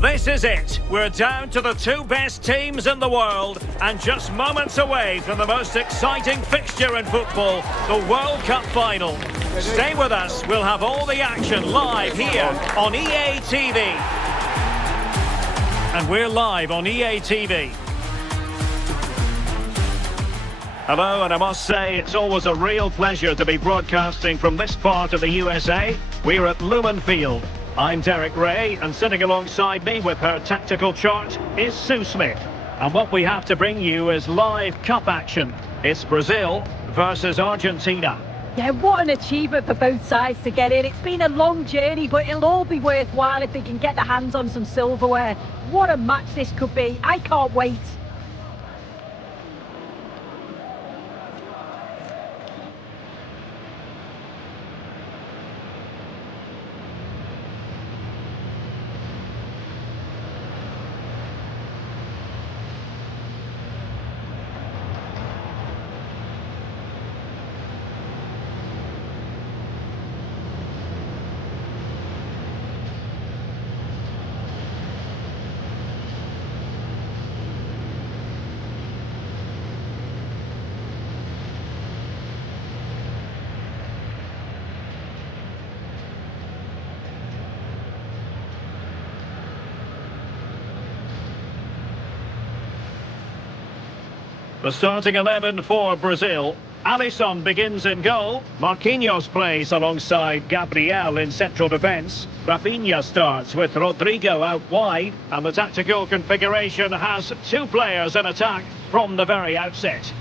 This is it. We're down to the two best teams in the world and just moments away from the most exciting fixture in football, the World Cup final. Stay with us. We'll have all the action live here on EA TV. And we're live on EA TV. Hello, and I must say it's always a real pleasure to be broadcasting from this part of the USA. We're at Lumen Field. I'm Derek Ray, and sitting alongside me with her tactical chart is Sue Smith. And what we have to bring you is live cup action. It's Brazil versus Argentina. Yeah, what an achievement for both sides to get in. It's been a long journey, but it'll all be worthwhile if they can get their hands on some silverware. What a match this could be. I can't wait. The starting 11 for Brazil. Alisson begins in goal. Marquinhos plays alongside Gabriel in central defence. Rafinha starts with Rodrigo out wide. And the tactical configuration has two players in attack from the very outset.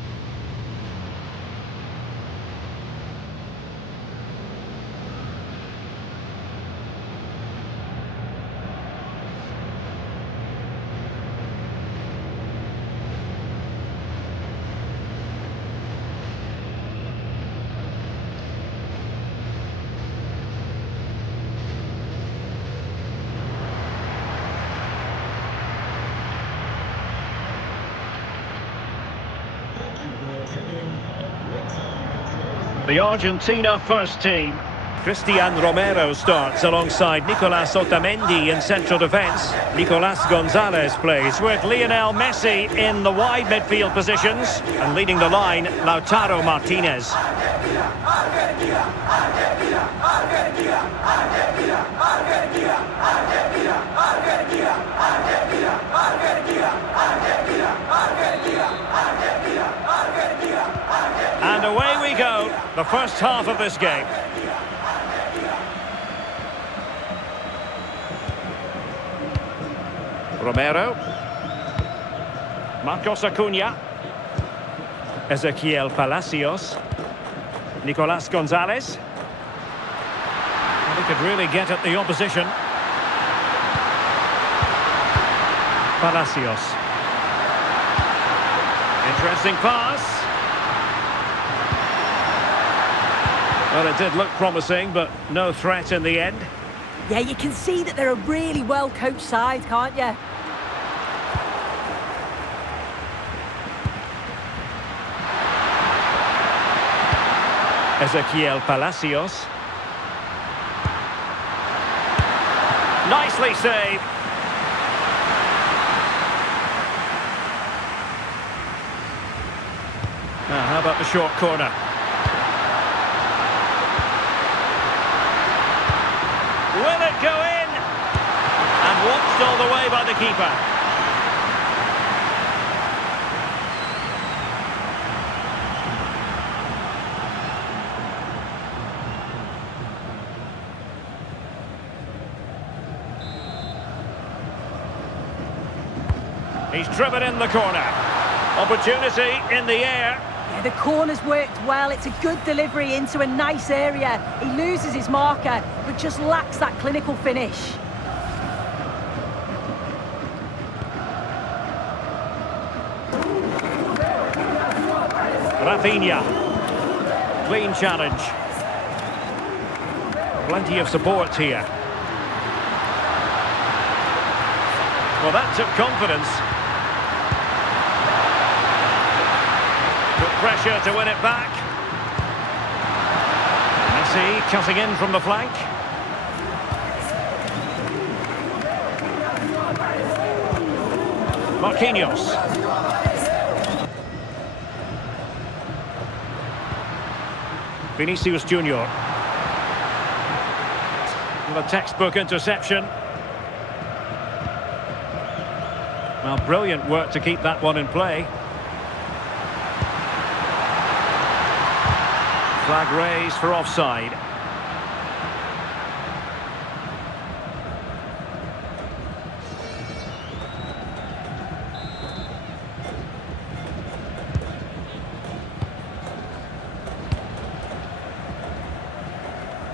The Argentina first team. Cristian Romero starts alongside Nicolas Otamendi in central defence. Nicolas Gonzalez plays with Lionel Messi in the wide midfield positions. And leading the line, Lautaro Martinez. And away we go, the first half of this game. Romero. Marcos Acuna. Ezequiel Palacios. Nicolas Gonzalez. Well, he could really get at the opposition. Palacios. Interesting pass. Well, it did look promising, but no threat in the end. Yeah, you can see that they're a really well-coached side, can't you? Ezequiel Palacios. Nicely saved. Now, how about the short corner? Will it go in? And watched all the way by the keeper. He's driven in the corner. Opportunity in the air. Yeah, the corner's worked well. It's a good delivery into a nice area. He loses his marker, but just lacks that clinical finish. Rafinha. Clean challenge. Plenty of support here. Well, that took confidence. Good pressure to win it back. Messi cutting in from the flank. Marquinhos. Vinicius Junior. The textbook interception. Well, brilliant work to keep that one in play. Flag raised for offside.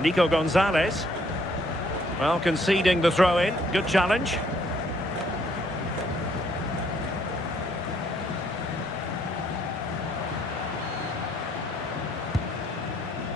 Nico Gonzalez. Well, conceding the throw-in. Good challenge.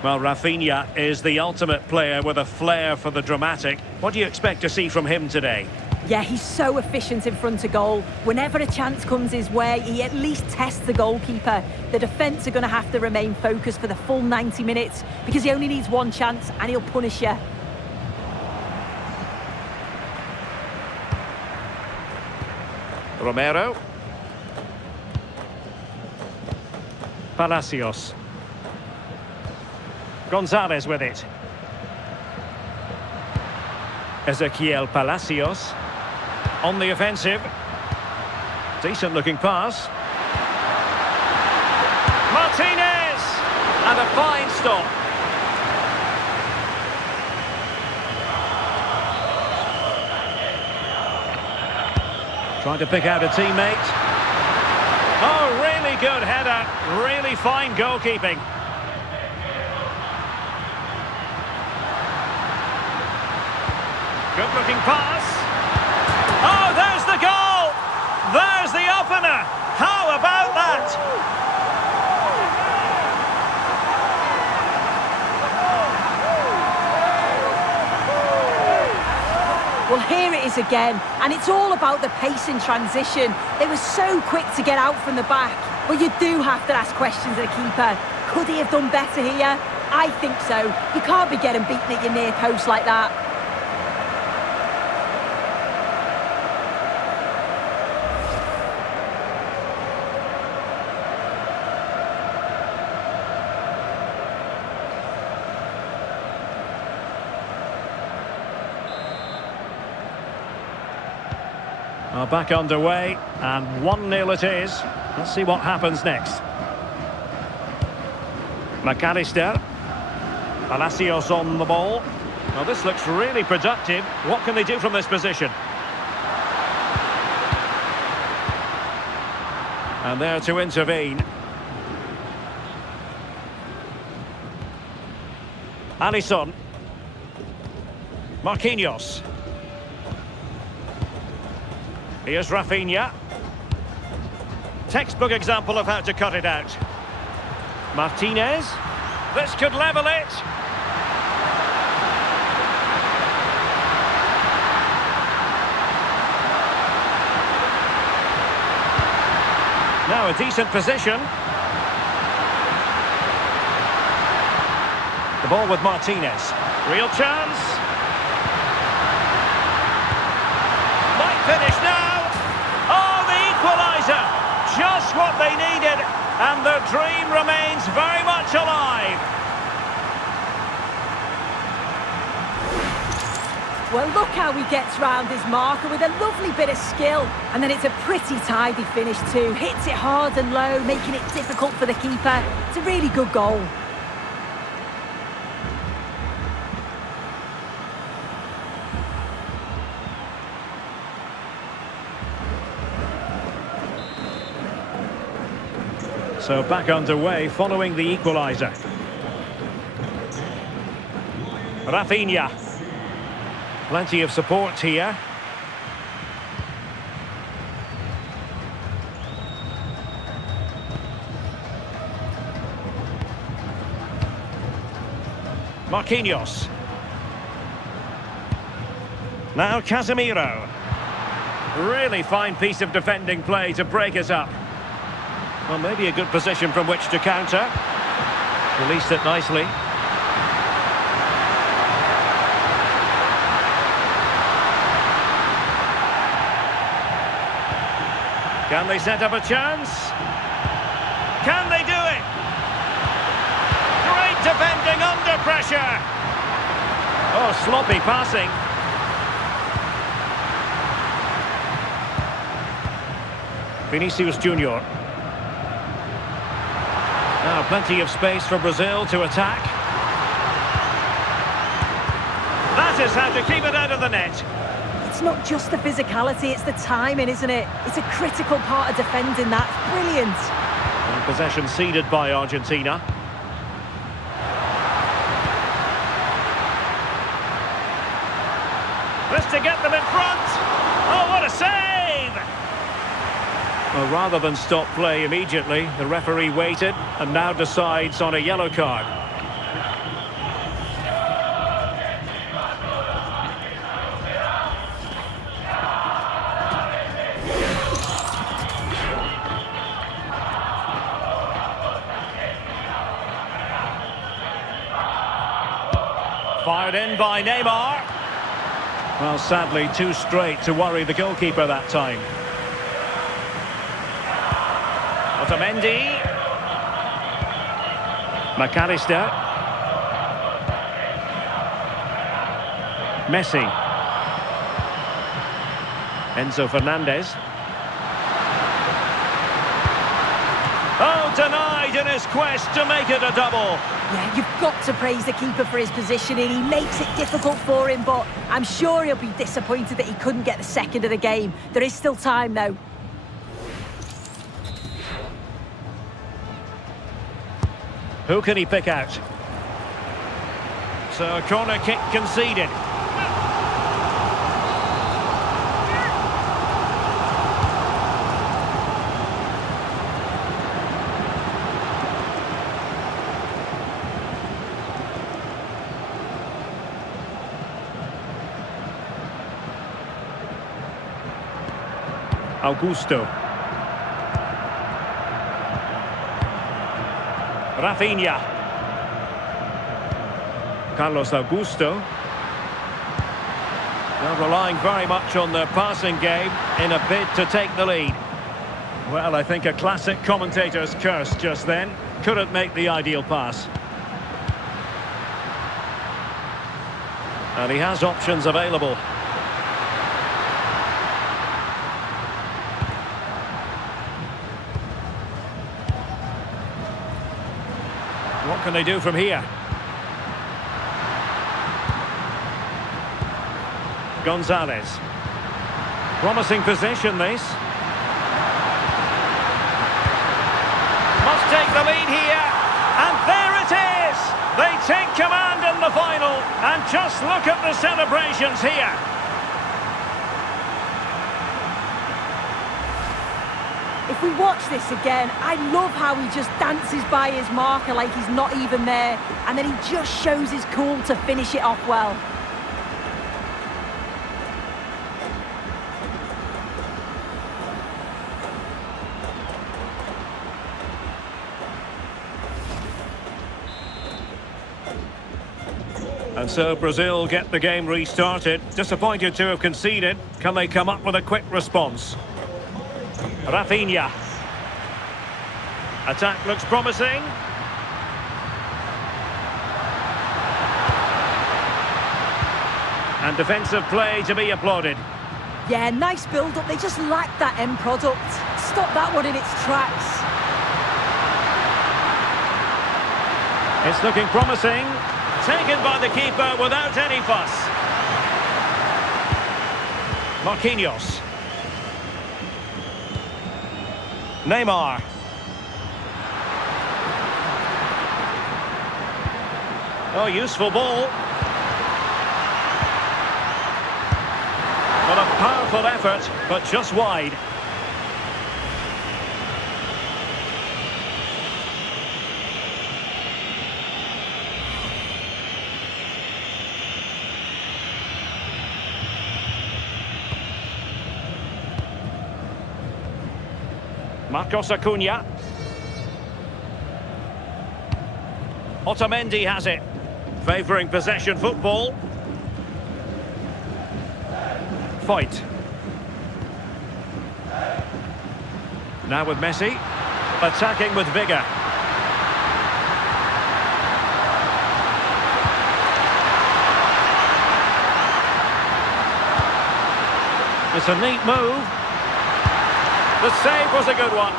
Well, Rafinha is the ultimate player with a flair for the dramatic. What do you expect to see from him today? Yeah, he's so efficient in front of goal. Whenever a chance comes his way, he at least tests the goalkeeper. The defence are going to have to remain focused for the full 90 minutes because he only needs one chance and he'll punish you. Romero. Palacios. Gonzalez with it. Ezequiel Palacios. On the offensive. Decent looking pass. Martinez! And a fine stop. Trying to pick out a teammate. Oh, really good header. Really fine goalkeeping. Good looking pass. Oh, there's the goal! There's the opener! How about that? Well, here it is again, and it's all about the pace in transition. They were so quick to get out from the back, but you do have to ask questions of the keeper. Could he have done better here? I think so. You can't be getting beaten at your near post like that. Back underway, and 1-0 it is. Let's see what happens next. McAllister. Palacios on the ball. Well, this looks really productive. What can they do from this position? And there to intervene. Alisson. Marquinhos. Here's Rafinha. Textbook example of how to cut it out. Martinez. This could level it. Now a decent position. The ball with Martinez. Real chance. Might finish now. Just what they needed, and the dream remains very much alive. Well, look how he gets round his marker with a lovely bit of skill. And then it's a pretty tidy finish too. Hits it hard and low, making it difficult for the keeper. It's a really good goal. So back underway following the equaliser. Rafinha. Plenty of support here. Marquinhos. Now Casemiro. Really fine piece of defending play to break us up. Well, maybe a good position from which to counter. Released it nicely. Can they set up a chance? Can they do it? Great defending under pressure. Oh, sloppy passing. Vinicius Junior. Now plenty of space for Brazil to attack. That is how to keep it out of the net. It's not just the physicality, it's the timing, isn't it? It's a critical part of defending that. Brilliant. And possession ceded by Argentina. This to get them in front. Oh, what a save! Well, rather than stop play immediately, the referee waited and now decides on a yellow card. Fired in by Neymar. Well, sadly, too straight to worry the goalkeeper that time. Otamendi. McAllister. Messi. Enzo Fernandez. Oh, denied in his quest to make it a double. Yeah, you've got to praise the keeper for his positioning. He makes it difficult for him, but I'm sure he'll be disappointed that he couldn't get the second of the game. There is still time, though. Who can he pick out? So a corner kick conceded. Augusto. Rafinha. Carlos Augusto. Now relying very much on their passing game in a bid to take the lead. Well, I think a classic commentator's curse just then. Couldn't make the ideal pass. And he has options available. What can they do from here? Gonzalez. Promising possession, this. Must take the lead here. And there it is! They take command in the final. And just look at the celebrations here. If we watch this again, I love how he just dances by his marker like he's not even there, and then he just shows his cool to finish it off well. And so Brazil get the game restarted. Disappointed to have conceded. Can they come up with a quick response? Rafinha. Attack looks promising. And defensive play to be applauded. Yeah, nice build-up. They just lack that end product. Stop that one in its tracks. It's looking promising. Taken by the keeper without any fuss. Marquinhos. Neymar. Oh, useful ball. What a powerful effort, but just wide. Marcos Acuna. Otamendi has it. Favouring possession football. Fight. Now with Messi, attacking with vigour. It's a neat move. The save was a good one.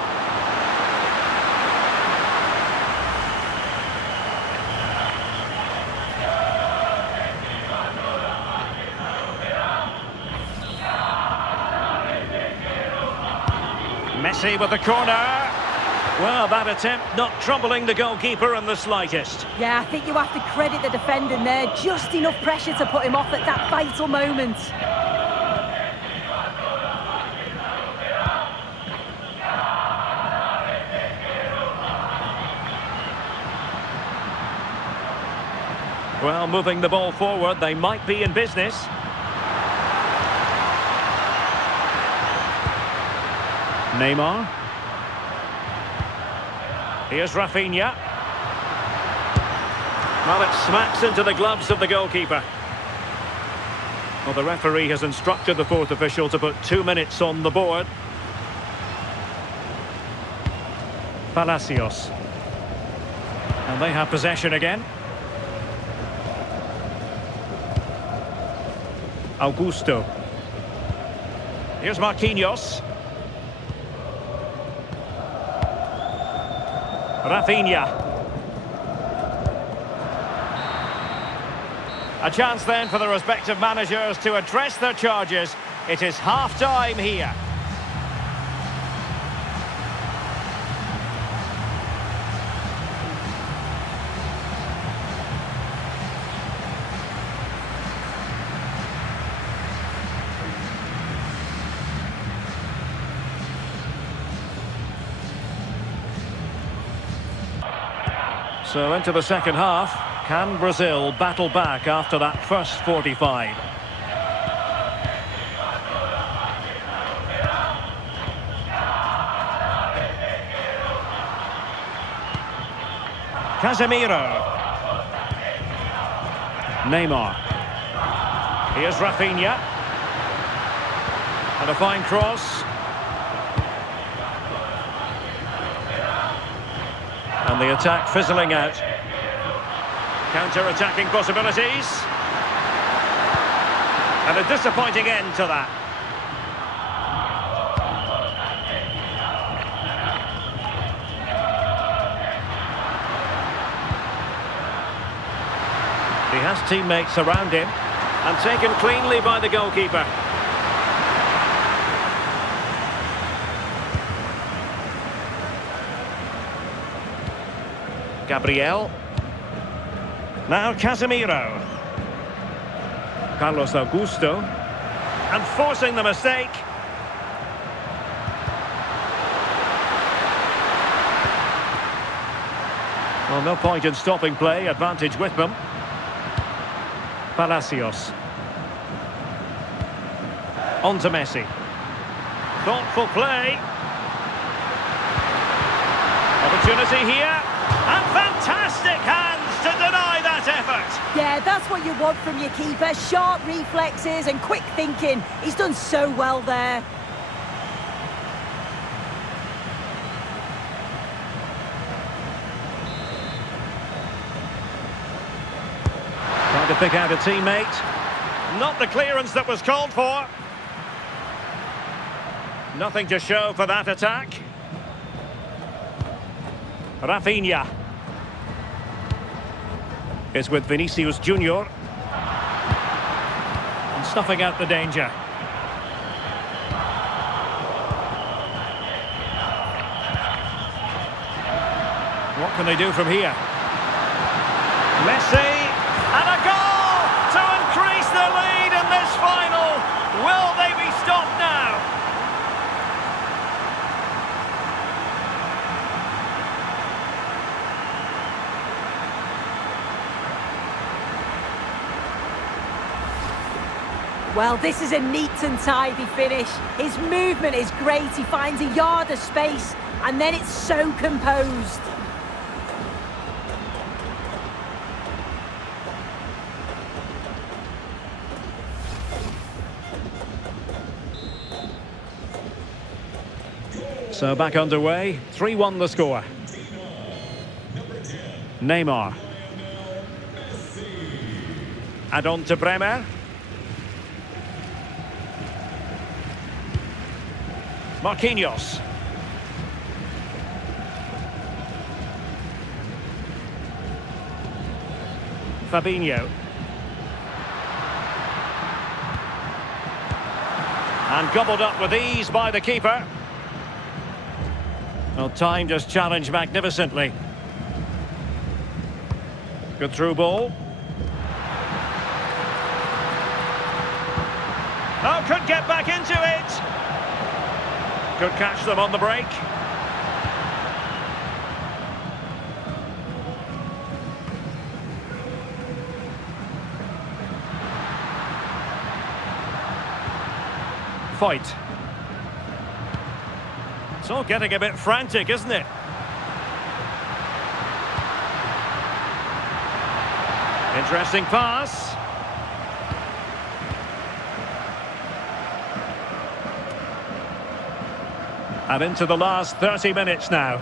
Messi with the corner. Well, that attempt not troubling the goalkeeper in the slightest. Yeah, I think you have to credit the defending there. Just enough pressure to put him off at that vital moment. Well, moving the ball forward, they might be in business. Neymar. Here's Rafinha. Well, it smacks into the gloves of the goalkeeper. Well, the referee has instructed the fourth official to put 2 minutes on the board. Palacios. And they have possession again. Augusto. Here's Marquinhos. Rafinha. A chance then for the respective managers to address their charges. It is half-time here. So into the second half, can Brazil battle back after that first 45? Casemiro. Neymar. Here's Rafinha. And a fine cross. And the attack fizzling out. Counter-attacking possibilities. And a disappointing end to that. He has teammates around him. And taken cleanly by the goalkeeper. Gabriel. Now Casemiro. Carlos Augusto. And forcing the mistake. Well, no point in stopping play. Advantage with them. Palacios. On to Messi. Thoughtful play. Opportunity here. And fantastic hands to deny that effort. Yeah, that's what you want from your keeper. Sharp reflexes and quick thinking. He's done so well there. Trying to pick out a teammate. Not the clearance that was called for. Nothing to show for that attack. Rafinha is with Vinicius Junior. And snuffing out the danger. What can they do from here? Messi, and a goal to increase the lead in this final. Will they be stopped now? Well, this is a neat and tidy finish. His movement is great. He finds a yard of space, and then it's so composed. So back underway, 3-1 the score. Neymar. And on to Bremer. Marquinhos. Fabinho. And gobbled up with ease by the keeper. Well, time just challenged magnificently. Good through ball. Oh, could get back into it. Could catch them on the break. Fight. It's all getting a bit frantic, isn't it? Interesting pass. And into the last 30 minutes now.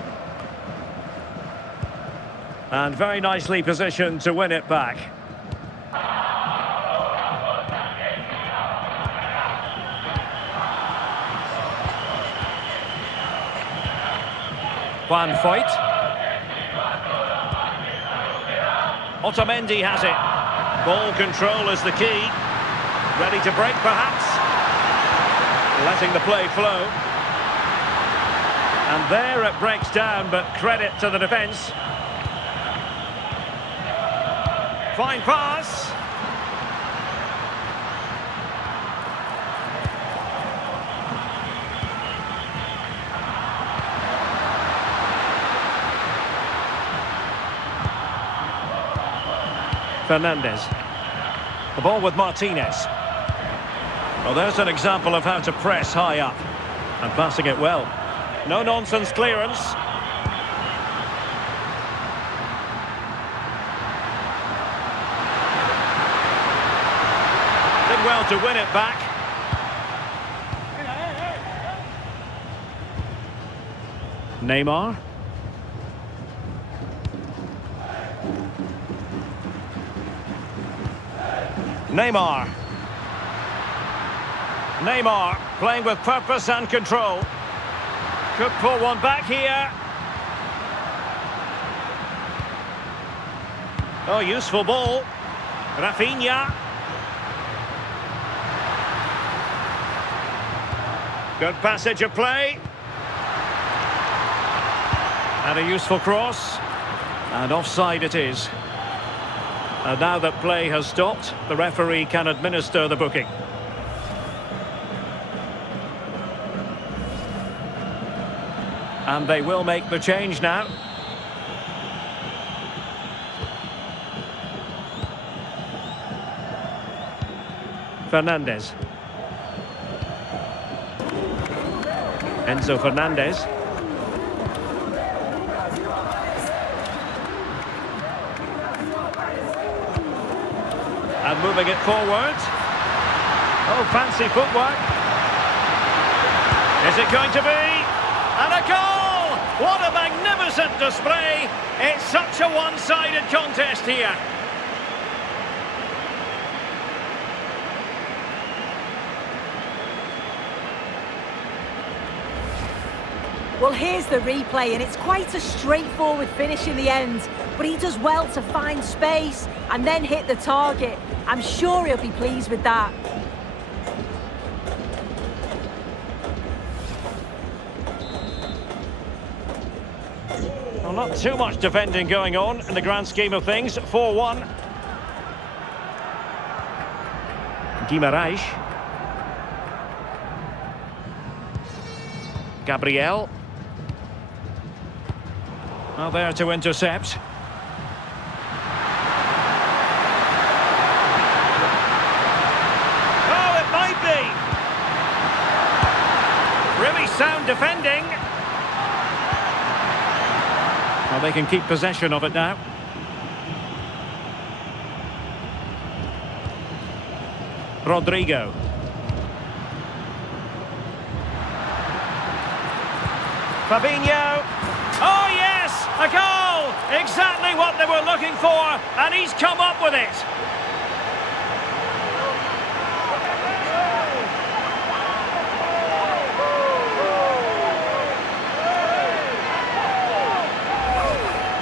And very nicely positioned to win it back. Juan Foyt. Otamendi has it. Ball control is the key. Ready to break, perhaps. Letting the play flow. And there it breaks down, but credit to the defence. Fine pass. Fernandez. The ball with Martinez. Well, there's an example of how to press high up. And passing it well. No-nonsense clearance. Did well to win it back. Neymar. Neymar. Neymar playing with purpose and control. Could pull one back here. Oh, useful ball. Rafinha. Good passage of play. And a useful cross. And offside it is. And now that play has stopped, the referee can administer the booking. And they will make the change now. Fernandez. Enzo Fernandez. And moving it forward. Oh, fancy footwork. Is it going to be? And a goal! What a magnificent display! It's such a one-sided contest here. Well, here's the replay, and it's quite a straightforward finish in the end. But he does well to find space and then hit the target. I'm sure he'll be pleased with that. Well, not too much defending going on in the grand scheme of things. 4-1. Guimarães. Gabriel. Well, there to intercept. Oh, it might be. Really sound defending. Well, they can keep possession of it now. Rodrigo. Fabinho. Oh yes, a goal! Exactly what they were looking for, and he's come up with it.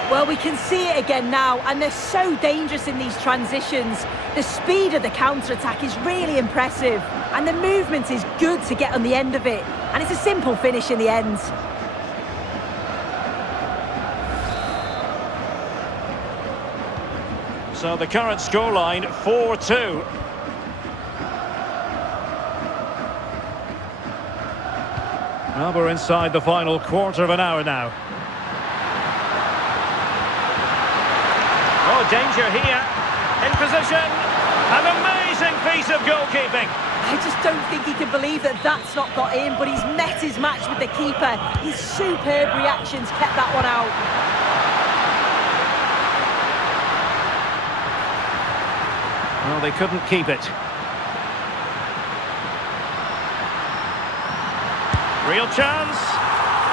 Well, we can see it again now, and they're so dangerous in these transitions. The speed of the counter-attack is really impressive, and the movement is good to get on the end of it, and it's a simple finish in the end. So the current scoreline, 4-2. Well, we're inside the final quarter of an hour now. Oh, danger here. In position. An amazing piece of goalkeeping. I just don't think he can believe that that's not got in, but he's met his match with the keeper. His superb reactions kept that one out. Well, they couldn't keep it. Real chance.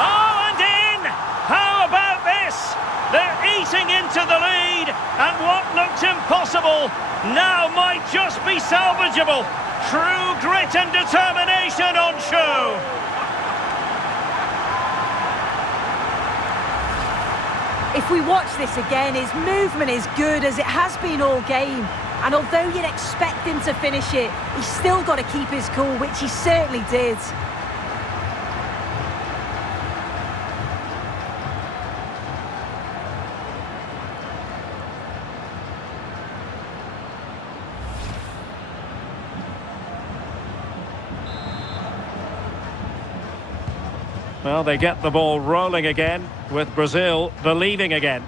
Oh, and in! How about this? They're eating into the lead, and what looked impossible now might just be salvageable. True grit and determination on show. If we watch this again, his movement is good as it has been all game. And although you'd expect him to finish it, he's still got to keep his cool, which he certainly did. Well, they get the ball rolling again, with Brazil believing again.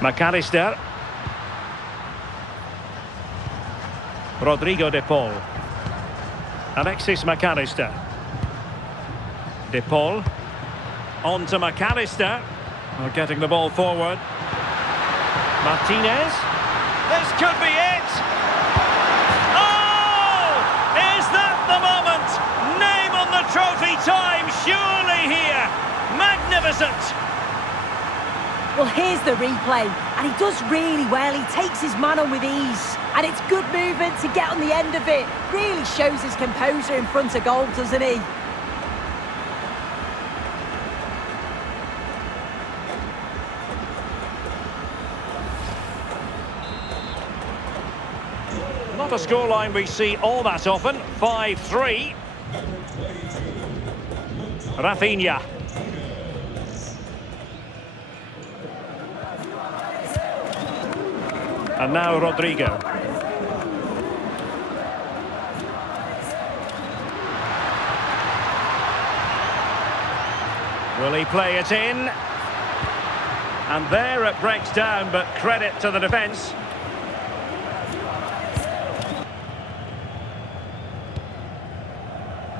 McAllister. Rodrigo de Paul. Alexis McAllister. De Paul. On to McAllister. We're getting the ball forward. Martinez. This could be it. Oh! Is that the moment? Name on the trophy time, surely here. Magnificent. Well, here's the replay, and he does really well. He takes his man on with ease, and it's good movement to get on the end of it. Really shows his composure in front of goal, doesn't he? Not a scoreline we see all that often. 5-3. Rafinha. And now Rodrigo. Will he play it in? And there it breaks down, but credit to the defence.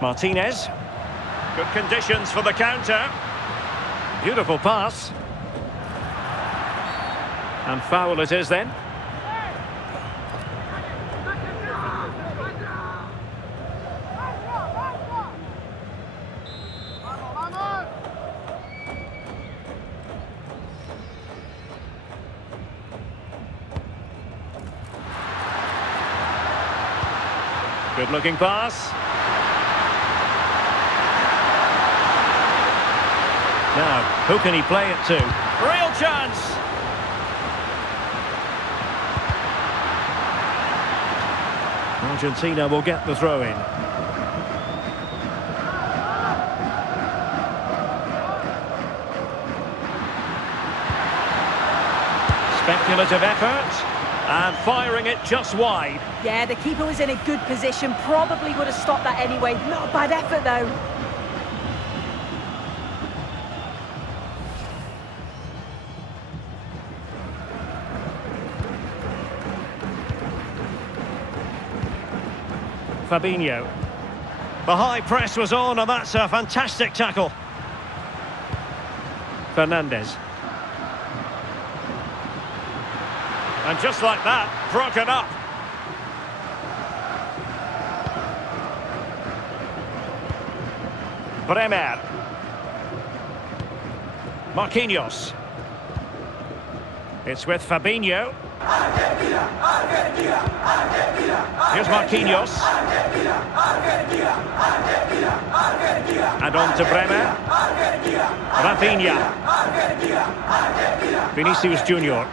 Martinez. Good conditions for the counter. Beautiful pass. And foul it is then. Good looking pass. Now, who can he play it to? Real chance! Argentina will get the throw-in. Speculative effort. And firing it just wide. Yeah, the keeper was in a good position. Probably would have stopped that anyway. Not a bad effort, though. Fabinho. The high press was on, and that's a fantastic tackle. Fernandez. And just like that, broken up. Bremer. Marquinhos. It's with Fabinho. Here's Marquinhos. And on to Bremer. Rafinha. Vinicius Junior.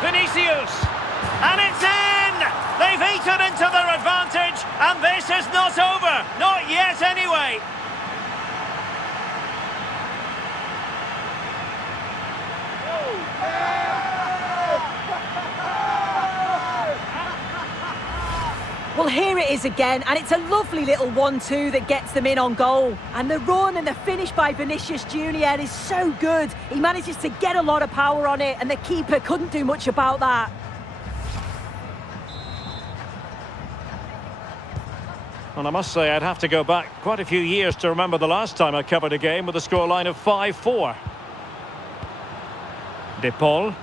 Vinicius! And it's in! They've eaten into their advantage, and this is not over. Not yet, anyway. Well, here it is again, and it's a lovely little 1-2 that gets them in on goal. And the run and the finish by Vinicius Junior is so good. He manages to get a lot of power on it, and the keeper couldn't do much about that. And I must say, I'd have to go back quite a few years to remember the last time I covered a game with a scoreline of 5-4. De Paul.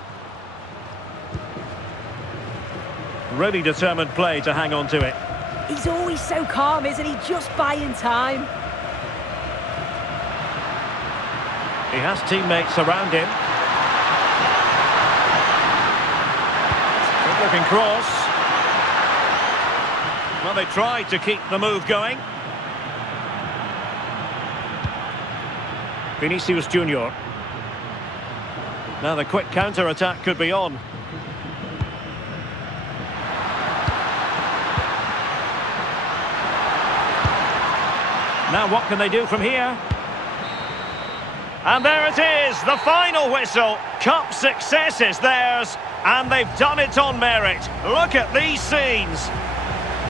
Really determined play to hang on to it. He's always so calm, isn't he? Just buying time. He has teammates around him. Good looking cross. Well, they tried to keep the move going. Vinicius Junior. Now the quick counter-attack could be on. Now what can they do from here? And there it is, the final whistle. Cup success is theirs, and they've done it on merit. Look at these scenes.